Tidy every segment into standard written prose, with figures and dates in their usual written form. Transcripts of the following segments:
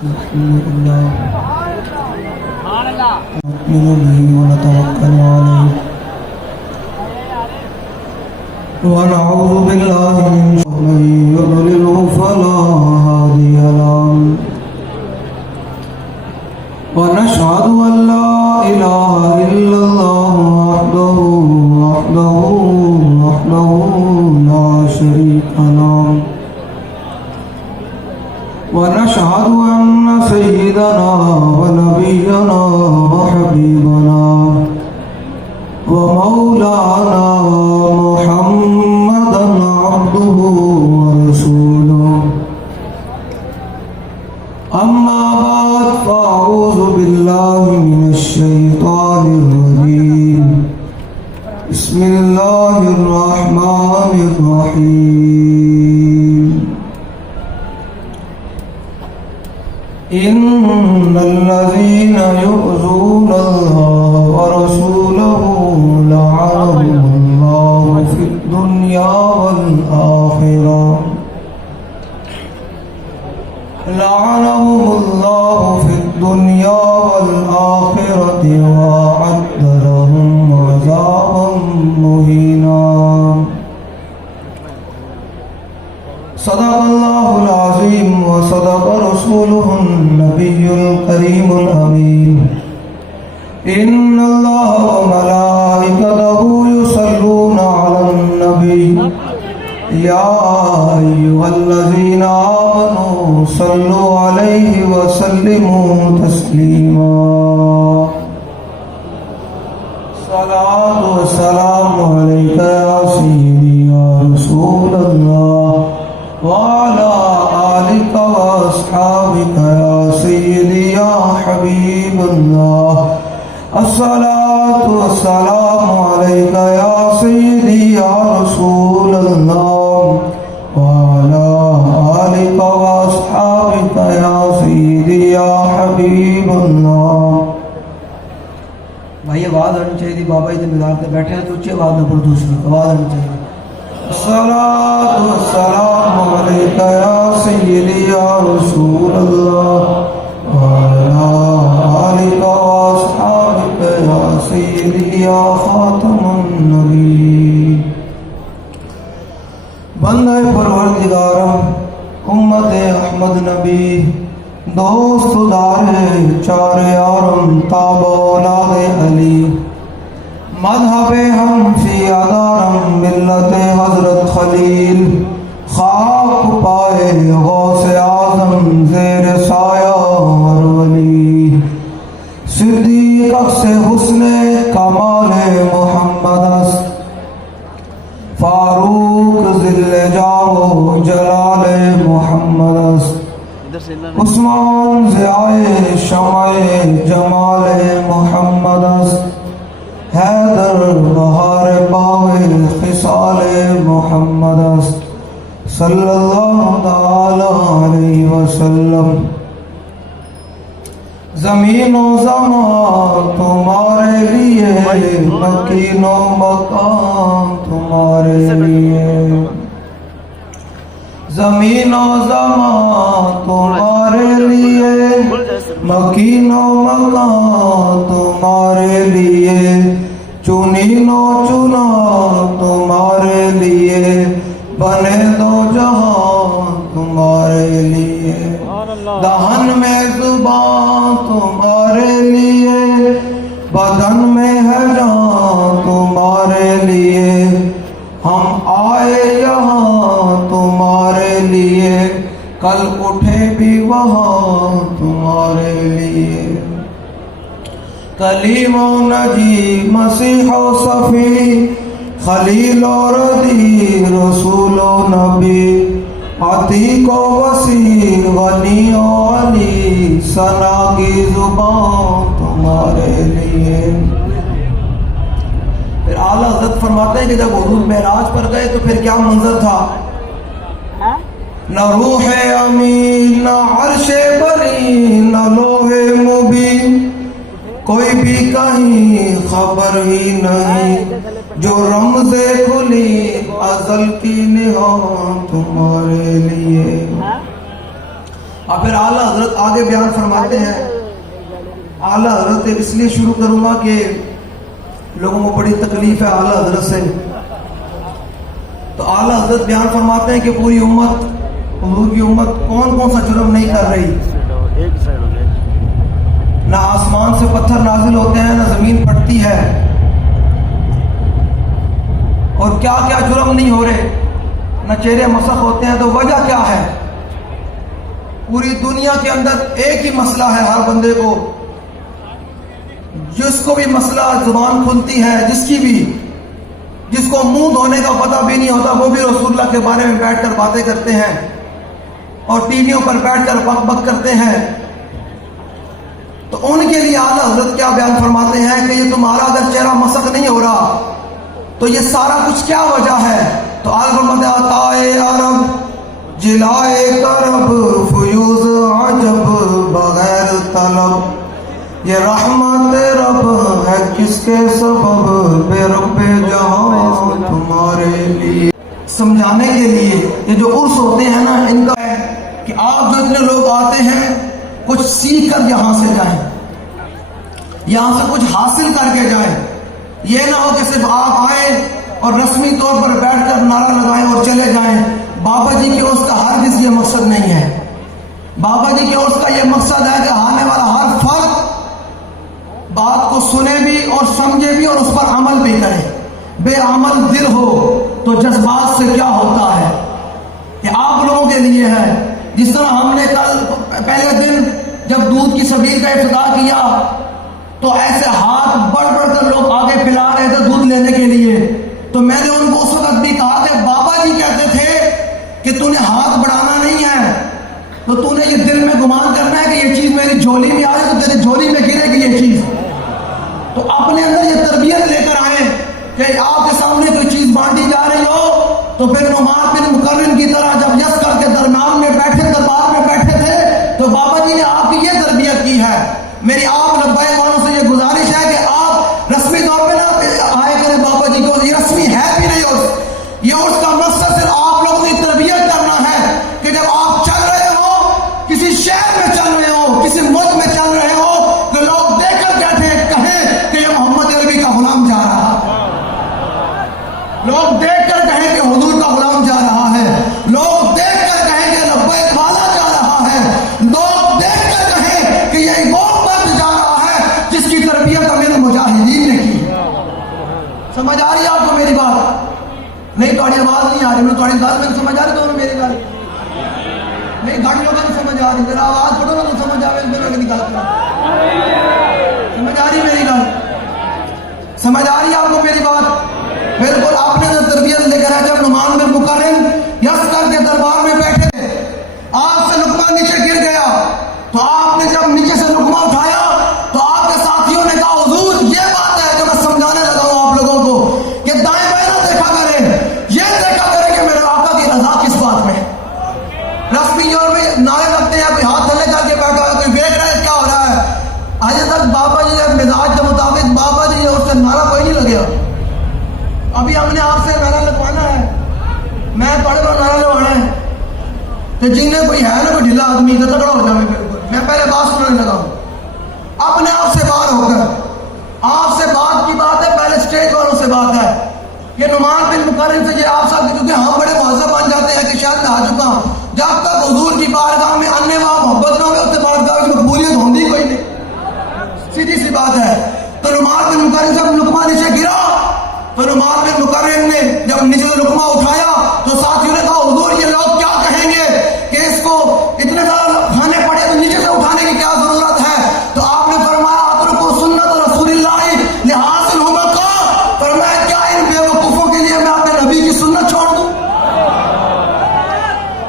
الحمد لله نؤمن به ونتوكل عليه ونعوذ بالله من شر من يضلله فلا هادي له ونشهد أن لا إله إلا الله وحده لا شريك له ونشهد أن سيدنا ونبينا وحبيبنا ومولانا محمدا عبده ورسوله أما بعد فأعوذ بالله من الشيطان الرجيم بسم الله الرحمن الرحيم إن الذين يؤذون الله ورسوله لعنهم الله في الدنيا والآخرة لعنهم الله في الدنيا والآخرة وأعد لهم عذابا مهينا صدق الله العظيم وصدق رسوله النبي الكريم الأمين إن الله وملائكته يصلون على النبي يا أيها الذين آمنوا صلوا عليه وسلموا تسليما صلاة والسلام عليك يا سيدي يا رسول الله وعلى آلك وأصحابك يا سيدي يا حبيب الله الصلاة والسلام عليك يا سيدي يا رسول الله وعلى آلك وأصحابك يا سيدي يا حبيب الله. بھائی آواز آنی چاہیے، بابا جی مزار سے بیٹھے ہیں تو اچھی آواز نہ پڑھو، دوسری آواز آنی چاہیے. الصلاة والسلام عليك يا سيدي يا رسول الله وعلى آلك وأصحابك يا سيدي يا خاتم النبي. بندہ پروردگارم امت احمد نبی دوست دار چار یارم تاب اولاد علی مذہب ہم فی ادارم ملت حضرت خلیل خاک پائے غوث اعظم زیر سایہ ہر ولی صدیق سے حسن کمال محمد است فاروق ذل جاہ جلال محمد است عثمان ضیائے شمع جمال محمد است حیدر بہار باغ خصال محمد است صلی اللہ تعالی علیہ وسلم. زمین و زمان تمہارے لیے، مکین و مکان تمہارے لیے. زمین و زمان تمہارے لیے، مکین و مکان تمہارے لیے. چنین و چنا تمہارے لیے، بنے دو جہاں تمہارے لیے. دہن میں زبان تمہارے لیے، بدن میں ہے جان تمہارے لیے. ہم آئے یہاں تمہارے لیے، کل اٹھے بھی وہاں تمہارے لیے. کلیم و نجی مسیح و صفی خلیل و ردی رسول و نبی عتیق و وسیع غنی و علی ثنا کی زبان تمہارے لیے. پھر اعلیٰ حضرت فرماتے ہیں کہ جب حضور معراج پر گئے تو پھر کیا منظر تھا. نہ روح امین نہ عرش بری نہ لوح مبین، کوئی بھی کہیں خبر ہی نہیں. جو رمز کھلی ازل کی نہاں تمہارے لیے. اور پھر اعلیٰ حضرت آگے بیان فرماتے ہیں. اعلیٰ حضرت اس لیے شروع کروں گا کہ لوگوں کو بڑی تکلیف ہے اعلیٰ حضرت سے. تو اعلیٰ حضرت بیان فرماتے ہیں کہ پوری امت، حضور کی امت کون کون سا جرم نہیں کر رہی. نہ آسمان سے پتھر نازل ہوتے ہیں، نہ زمین پھٹتی ہے، اور کیا کیا جرم نہیں ہو رہے، نہ چہرے مسخ ہوتے ہیں. تو وجہ کیا ہے؟ پوری دنیا کے اندر ایک ہی مسئلہ ہے ہر بندے کو. جس کو بھی مسئلہ زبان کھلتی ہے، جس کو منہ دھونے کا پتہ بھی نہیں ہوتا، وہ بھی رسول اللہ کے بارے میں بیٹھ کر باتیں کرتے ہیں اور ٹی ویوں پر بیٹھ کر بک بک کرتے ہیں. تو ان کے لیے اعلیٰ حضرت کیا بیان فرماتے ہیں کہ یہ تمہارا اگر چہرہ مسخ نہیں ہو رہا تو یہ سارا کچھ کیا وجہ ہے؟ تو عطائے عرب جلائے کرب فیوز عجب بغیر طلب، یہ رحمت رب ہے کس کے سبب بے رب جہاں تمہارے لیے. سمجھانے کے لیے یہ جو عرس ہوتے ہیں نا، ان کا ہے کہ آپ جو اتنے لوگ آتے ہیں کچھ سیکھ کر یہاں سے جائیں، یہاں سے کچھ حاصل کر کے جائیں. یہ نہ ہو کہ صرف آپ آئیں اور رسمی طور پر بیٹھ کر نعرہ لگائیں اور چلے جائیں. بابا جی کے عرس کا ہرگز یہ مقصد نہیں ہے. بابا جی کے عرس کا یہ مقصد ہے کہ آنے والا ہر فرد بات کو سنے بھی اور سمجھے بھی اور اس پر عمل بھی کرے. بے عمل دل ہو تو جذبات سے کیا ہوتا ہے. یہ آپ لوگوں کے لیے ہے. جس طرح ہم نے کل پہلے دن جب دودھ کی سبیل کا افتتاح کیا تو ایسے ہاتھ بڑھ بڑھ کر لوگ آگے پھیلا رہے تھے دودھ لینے کے لیے. تو میں نے ان کو اس وقت بھی کہا کہ بابا جی کہتے تھے کہ تو نے ہاتھ بڑھانا نہیں ہے، تو تو نے یہ دل میں گمان کرنا ہے کہ یہ چیز میری جھولی میں آ رہی تو تیری جھولی میں گرے گی یہ چیز. تو اپنے اندر یہ تربیت لے کر آئے کہ آپ کے سامنے کوئی چیز بانٹی جا رہی ہو تو پھر نعمان بن مقرن کی طرح جب یس کر کے درمیان میں بیٹھے، دربار میں بیٹھے تھے، تو بابا جی نے آپ کی یہ تربیت کی ہے. میری آپ لبیک والوں سے یہ گزارش ہے کہ آپ رسمی طور پہ نہ آئے کریں بابا جی کو. یہ رسمی ہے بھی نہیں عرس. یہ عرس کا مقصد صرف آپ لوگوں کی تربیت کرنا ہے کہ جب آپ چل رہے ہو، کسی شہر میں چل رہے ہو، کسی ملک میں چل رہے ہو، تو لوگ دیکھ کر کہیں کہ یہ محمد عربی کا غلام جا رہا ہے. لوگ دیکھ کر کہیں کہ حضور کا غلام جا رہا ہے. لوگ دیکھ کر کہیں کہ لبیک والا جا رہا ہے. لوگ دیکھ کر کہیں کہ یہ وہ مرد جا رہا ہے جس کی تربیت امیر مجاہدین نے کی. سمجھ آ رہی ہے آپ کو میری بات؟ نہیں تھوڑی آواز نہیں آ رہی. میں تھوڑی گل میں سمجھ آ رہی تو میری گل نہیں گھٹ لوگوں کو سمجھ آ رہی. میرا آواز پڑھو نا تو سمجھ آئے میں گل کروں. سمجھ آ رہی میری گل؟ سمجھ آ رہی ہے آپ کو میری بات؟ بالکل. آپ نے تربیت لے کر جب نعمان بن مقرن یس کر کے دربار میں بیٹھے، آپ سے لقمہ نیچے گر گیا تو آپ نے جب نیچے سے لقمہ اٹھایا تو آپ کے ساتھیوں نے کہا حضور یہ بات ہے جو میں سمجھانے لگا ہوں آپ لوگوں کو کہ دائیں بائیں نہ دیکھا کریں، یہ دیکھا کریں کہ میرے آقا کی رضا کس بات میں. رسمی طور پہ نعرے لگتے ہیں، کوئی ہاتھ تھلے کر کے بیٹھا ہے، کوئی دیکھ رہا ہے کیا ہو رہا ہے. آج تک بابا جی کے مزاج کے مطابق بابا جی اس سے نعرہ کوئی نہیں لگیا. ابھی ہم نے آپ سے نعرہ لگوانا ہے، میں پڑھ کر نعرہ لگوانا ہے. تو جنہیں کوئی ہے نا کوئی ڈھیلا آدمی تو تگڑا ہو جائے. بالکل میں پہلے بات سننے لگا ہوں. اپنے آپ سے باہر ہو کر آپ سے بات کی بات ہے، پہلے اسٹیج والوں سے بات ہے. یہ نعمان بن مقرن سے یہ آپ سب کیونکہ ہم بڑے مہذب بن جاتے ہیں کہ شاید میں آ چکا ہوں. جب تک حضور کی بارگاہ میں آنے والا محبت نہ ہو اس بارگاہ کی مقبولیت ہوندی کوئی نہیں. سیدھی سی بات ہے. تو نعمان بن مقرن جب لقمہ نیچے گرا تو نعمان بن مقرن نے جب نیچے سے لقمہ اٹھایا تو ساتھیوں نے کہا حضور یہ لوگ کیا کہیں گے کہ اس کو اتنے زیادہ کھانے پڑے تو نیچے سے اٹھانے کی کیا ضرورت ہے. تو آپ نے فرمایا اترکوا سنت رسول اللہ لحاظ الحمقاء، فرمایا کیا ان بیوقوفوں کے لیے میں اپنے نبی کی سنت چھوڑ دوں.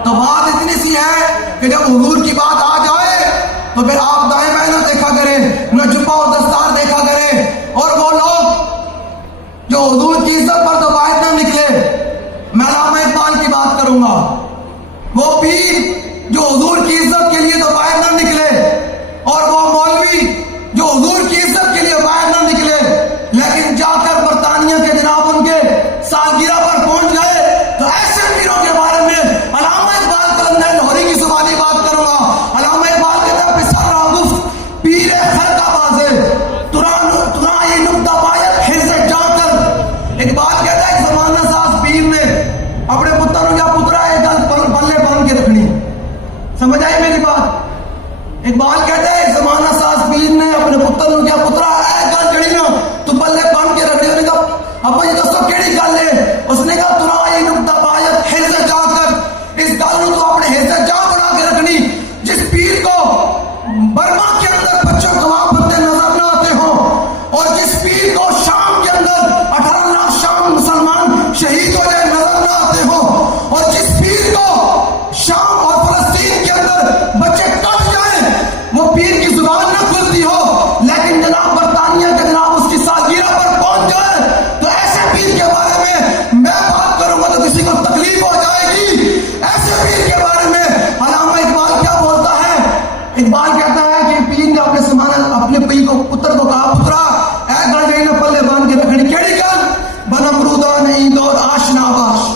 تو بات اتنی سی ہے کہ جب حضور کی بات آ جائے تو پھر آپ دائیں بائیں نہ دیکھا کریں، نہ جبہ و دستار دیکھا کریں. اور وہ لوگ جو حضور کی عزت پر تو باہر نہ نکلے، میں علامہ اقبال کی بات کروں گا. وہ پیر جو حضور کی عزت کے لیے تو باہر نہ نکلے اور وہ مولوی جو حضور کی عزت کے لیے باہر نہ نکلے، لیکن جا کر برطانیہ کے جناب ان کے سالگرہ پر پہنچ گئے تو ایسے پیروں کے بارے میں علامہ اقبال قلندر لاہوری کی زبانی بات کروں گا. اقبال کہتے ہیں زمانہ ساز پیر نے اپنے پتر نو کیا پترا اے گل جڑی نا تو بلے بن کے رکھ دی. انہوں نے کہا ابا یہ دسو کیڑی گل ہے؟ اس نے کہا ترا یہ نقطہ پایت حفظ جا کر اس گل نو تو اپنے حفظ جا بنا کے رکھنی جس پیر کو برما کے اندر بچوں گواہ بنتے نظر نہ آتے ہوں اور جس پیر کو شام کے اندر 18 لاکھ شام مسلمان شہید ہو جائے نظر نہ آتے ہوں اور جس پیر کو شام اور فلسطین کے اندر بچے کٹ جائیں وہ پیر کی زبان نہ کھلتی ہو لیکن جناب برطانیہ کے جناب اس کی سالگرہ پر پہنچ جائے تو ایسے پیر کے بارے میں بات کروں گا تو کسی کو تکلیف ہو جائے گی. ایسے پیر کے بارے میں علامہ اقبال کیا بولتا ہے؟ اقبال کہتا ہے کہ پیر نے اپنے سمانا اپنے پیر کو پتر کو کہا پترا اے گل جڑی نہ پلے باندھ کے رکھنی کیڑی گل؟ بنمرودا نہیں دور آشنا باش.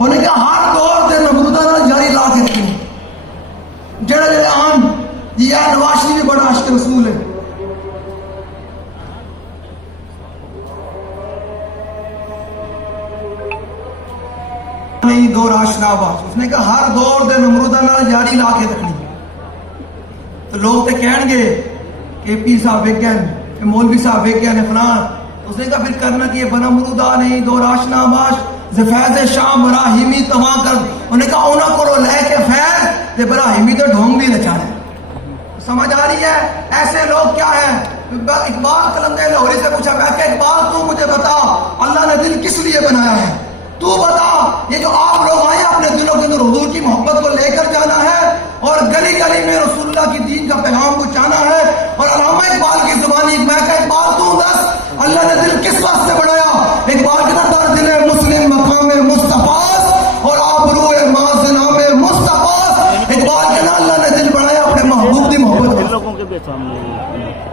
انہوں نے کہا ہر دور دے نمرودا نال جاری لا کے رکھنی. جڑے آن یہ نواز شریف بھی بڑا عاشق رسول ہے. نہیں دور آشنا باش. اس نے کہا ہر دور دے نمرودا نال جاری لا کے رکھنی. تو لوگ تے کہن گے کہ پیر صاحب ویکن کہ مولوی صاحب ویکن فلان. اس نے کہا پھر کرنا کہ بنا مرودہ نہیں دور آشنا باش زفیض شام براہیمی تواں کر. انہوں نے کہا انہاں کو لے کے فیض تے براہیمی تو ڈھونگ بھی نچانے. سمجھ آ رہی ہے؟ ایسے لوگ کیا ہیں؟ اقبال قلندر لاہوری سے پوچھا میں کہ اقبال تو مجھے بتا اللہ نے دل کس لیے بنایا ہے؟ تو بتا یہ جو آپ لوگ آئے اپنے دلوں کے اندر حضور کی محبت کو لے کر جانا ہے اور گلی گلی میں رسول اللہ کی دین کا پیغام پہنچانا ہے. اور علامہ اقبال کی زبانی میں کہ اقبال تو دس اللہ نے دل کس واسطے بنایا؟ اقبال کے اندر دل مسلم مقام مصطفیٰ اور آبرو مازنام مصطفیٰ. اقبال کے اندر اللہ نے دل بنایا اپنے محبوب کی محبت کو.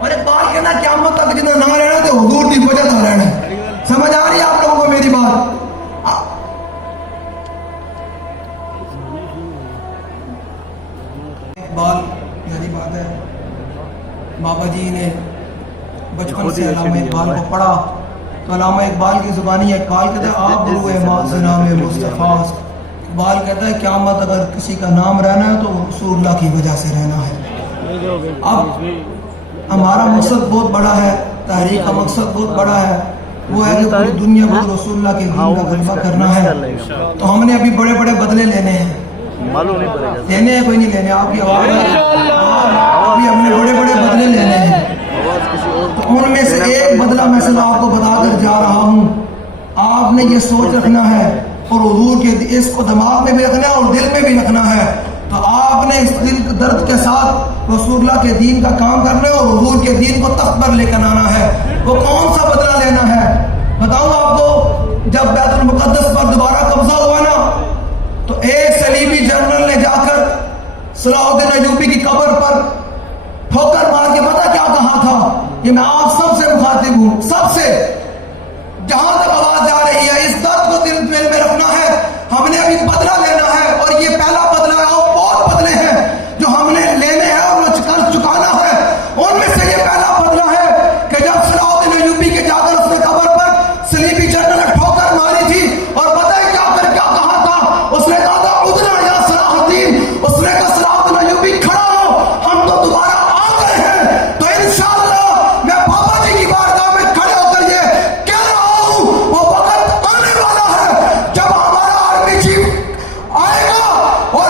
اور اقبال کے اندر قیامت تک جنہیں نہ رہنا تو حضور کی وجہ نہ رہنا. سمجھ آ رہی ہے آپ لوگوں کو میری بات؟ اقبال یعنی بات ہے بابا جی نے بچپن سے علامہ اقبال کو پڑھا تو علامہ اقبال کی زبانی اقبال کہتا ہے آپ روئے معظنام مصطفیٰ. اقبال کہتا ہے قیامت اگر کسی کا نام رہنا ہے تو رسول اللہ کی وجہ سے رہنا ہے. اب ہمارا مقصد بہت بڑا ہے, تحریک کا مقصد بہت بڑا ہے, وہ ہے کہ پوری دنیا میں رسول اللہ کے دین کا غلبہ کرنا ہے. تو ہم نے ابھی بڑے بڑے بدلے لینے ہیں. لینے ہیں کوئی نہیں لینے, آپ کی آواز ابھی ہم نے بڑے بڑے بدلے لینے ہیں. تو ان میں سے ایک بدلہ میں صرف آپ کو بتا کر جا رہا ہوں. آپ نے یہ سوچ رکھنا ہے اور حضور کے اس کو دماغ میں بھی رکھنا ہے اور دل میں بھی رکھنا ہے. تو آپ نے اس دل درد کے ساتھ رسول اللہ کے دین کا کام کرنا ہے اور حضور کے دین کو تخت پر لے کر آنا ہے. وہ کون سا بدلہ لینا ہے بتاؤں آپ کو. جب بیت المقدس پر دوبارہ قبضہ ہوا نا تو ایک صلیبی جنرل نے جا کر صلاح الدین ایوبی کی قبر پر ٹھوکر مار کے پتہ کیا کہا تھا کہ میں آپ سب سے مخاطب ہوں, سب سے. جہاں تک آواز جا رہی ہے اس درد کو دل میں رکھنا ہے. ہم نے ابھی بدلہ لینا ہے اور یہ پہلا بدلہ ہے اور بہت بدلے ہیں جو ہم نے لینے ہیں اور وہ چکانا ہے. ان میں سے یہ پہلا بدلہ ہے کہ جب صلاح الدین ایوبی کے جا کر اس نے قبر پر صلیبی جنرل نے ٹھوکر ماری تھی اور پتہ ہے کیا کر کیا کہا تھا؟ اس نے کہا تھا ادنا یا صلاح الدین. اس نے کہا صلاح الدین ایوبی کھڑا ہو, ہم تو دوبارہ آ گئے ہیں. تو انشاءاللہ میں بابا جی کی بارگاہ میں کھڑے ہو کر یہ کہہ رہا ہوں وہ وقت آنے والا ہے جب ہمارا آرمی چیف آئے گا اور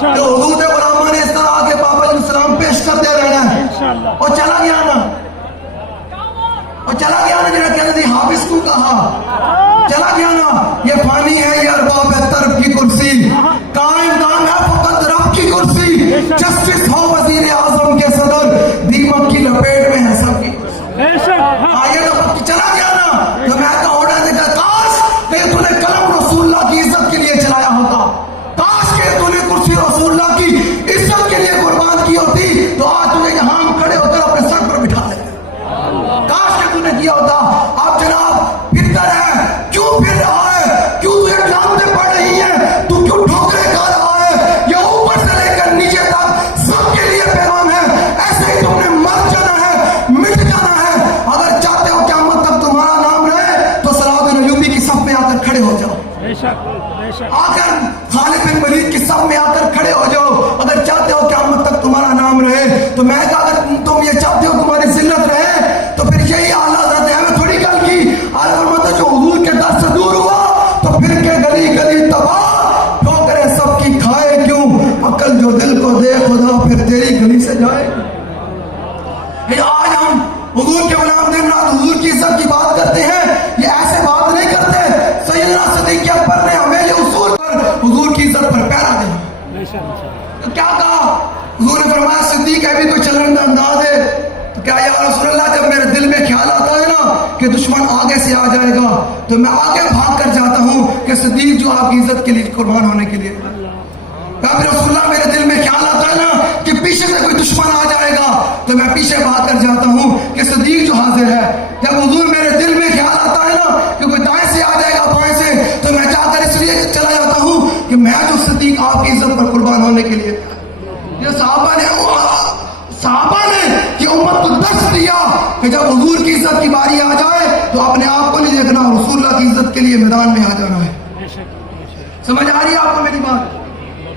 کہ حضور کے غلاموں نے اس طرح آگے بابا جی سلام پیش کرتے رہنا ہے. اور چلا گیا نا جنہا کہنا تھی حافظ کو کہا چلا گیا نا. یہ فانی ہے یہ ارباب طرف کی کرسی, قائم دام ہے فقط رب کی کرسی. جسٹس ہو وزیر اعظم کے صدر, دیمک کی لپیٹ میں ہے سب کی کرسی. آئیے تو چلا گیا نا. تو میں کہا ہونا دیکھا کاش کہ تو نے قلم رسول اللہ کی عزت کے لیے چلایا ہوتا, کاش کہ تو نے کرسی رسول اللہ کی عزت کے لیے قربان کی ہوتی تو آج تجھے یہاں ہم کھڑے ہو کر اپنے سر پر بٹھا لیتے. کاش کہ تو نے کیا ہوتا. اب جناب پھرتا ہے, کیوں پھر رہا ہے, کیوں تجھے ڈرامے پڑ رہی ہیں, تو کیوں ٹھوکرے کھا رہا ہے. یہ اوپر سے لے کر نیچے تک سب کے لیے پیغام ہے. ایسے ہی تم نے مر جانا ہے, مٹ جانا ہے. اگر چاہتے ہو قیامت تک تمہارا نام رہے تو صلاح بن ایوبی کی صف میں آ کر کھڑے ہو جاؤ, آ کر خالد بن ولید کی صف میں آ کر کھڑے ہو جاؤ. اگر چاہتے ہو قیامت تک تمہارا نام رہے تو میں کہا اگر تم یہ چاہتے ہو تمہاری ذلت رہے تو پھر یہی اعلیٰ حضرت ہے. میں تھوڑی گل کی اعلیٰ جو حضور کے در سے دور ہوا تو پھر کے گلی گلی تباہ, ٹھوکریں سب کی کھائے کیوں, عقل جو دل کو دے خدا پھر تیری گلی سے جائے. یہ آج ہم حضور کے غلام دن رات حضور کی عزت کی بات کرتے ہیں, یہ ایسے بات نہیں کرتے. سیدنا صدیق اکبر نے ہمیں یہ اصول پر حضور کی عزت پر پیرا دیا. تو کیا کہا حضور نے فرمایا صدیق ہے بھی کوئی چلن کا انداز ہے. تو کیا یا رسول اللہ جب میرے دل میں خیال آتا ہے نا کہ دشمن آگے سے آ جائے گا تو میں آگے بھاگ کر جاتا ہوں کہ صدیق جو آپ کی عزت کے لیے قربان ہونے کے لیے. پھر رسول اللہ میرے دل میں خیال آتا ہے نا کہ پیچھے سے کوئی دشمن آ جائے گا تو میں پیچھے بھاگ کر جاتا ہوں کہ صدیق جو حاضر ہے. جب حضور میرے دل میں خیال آتا ہے نا کہ کوئی دائیں سے آ جائے گا بائیں سے تو میں جا کر اس لیے چلا جاتا ہوں کہ میں جو صدیق آپ کی عزت پر قربان ہونے کے لیے. یہ صحابہ نے یہ امت کو درس دیا کہ جب حضور کی عزت کی باری آ جائے تو اپنے آپ کو نہیں دیکھنا, رسول اللہ کی عزت کے لیے میدان میں آ جانا ہے. سمجھ آ رہی ہے آپ کو میری بات؟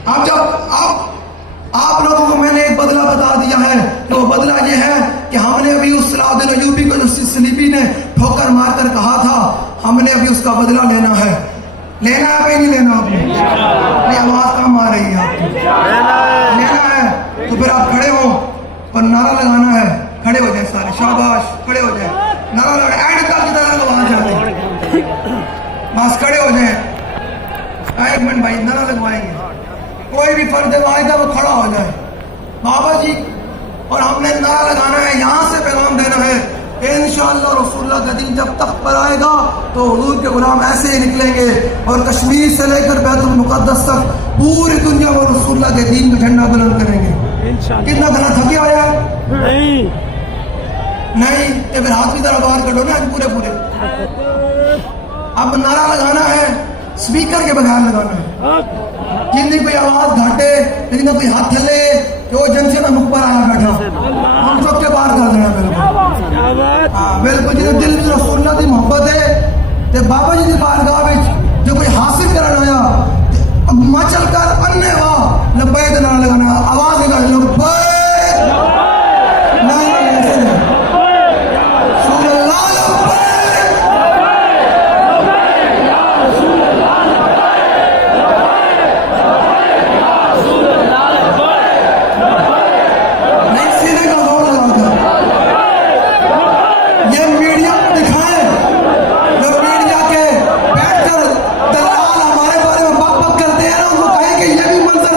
اب جب آپ لوگوں کو میں نے ایک بدلہ بتا دیا ہے تو وہ بدلہ یہ ہے کہ ہم نے ابھی اس صلاح الدین ایوبی کو جو صلیبی نے ٹھوکر مار کر کہا تھا, ہم نے ابھی اس کا بدلہ لینا ہے. لینا ہے کہ نہیں لینا؟ آپ نے آواز کم آ رہی ہے آپ کی. لینا ہے تو پھر آپ کھڑے ہو اور نعرہ لگانا ہے. کھڑے ہو جائیں سارے, شاباش, کھڑے ہو جائیں, نعرہ لگانا اینڈ تک کی طرح آواز جاتے بس کھڑے ہو جائیں. ایک منٹ بھائی نعرہ لگوائیں گے, کوئی بھی فرد واحدہ وہ کھڑا ہو جائے بابا جی. اور ہم نے نعرہ لگانا ہے, یہاں سے پیغام دینا ہے انشاءاللہ رسول اللہ کا دین جب تخت پر آئے گا تو حضور کے غلام ایسے ہی نکلیں گے اور کشمیر سے لے کر بیت المقدس تک پوری دنیا میں رسول اللہ کے دین کا جھنڈا بلند کریں گے. کتنا گلا تھکے آیا نہیں تو پھر ہاتھ کی طرح باہر کٹو نا پورے. اب نعرہ لگانا ہے اسپیکر کے بغیر لگانا ہے. جن کی کوئی آواز گھاٹے, جن کا کوئی ہاتھ تھلے کہ وہ جن سے میں مخ پر آیا بیٹھا ہم سب کے باہر کر دینا. بالکل ہاں بالکل. جن دل میں رسول اللہ کی محبت ہے تو بابا جی کی بارگاہ میں جو کوئی حاصل کرنا آیا مچل کر انے واہ لبیک نہ لگانا, آواز نکال لبیک منظر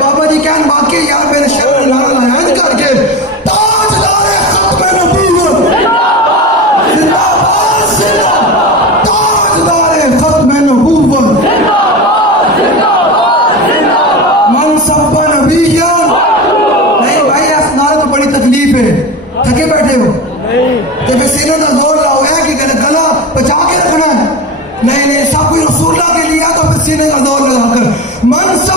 بابا جی کہن واقعی یار میرے شہر لانا لایا کر کے تاجدار ختم نبوت زندہ باد زندہ تاجدار ختم نبوت من سب نبیا نہیں بھائی اس نعرے تو بڑی تکلیف ہے تھکے بیٹھے ہو تو پھر سینے کا زور لاؤ ہے کہ گلا بچا کے رکھنا ہے نہیں نہیں سب کوئی رسول اللہ کے لیے تو پھر سینے کا زور لگا کر من سب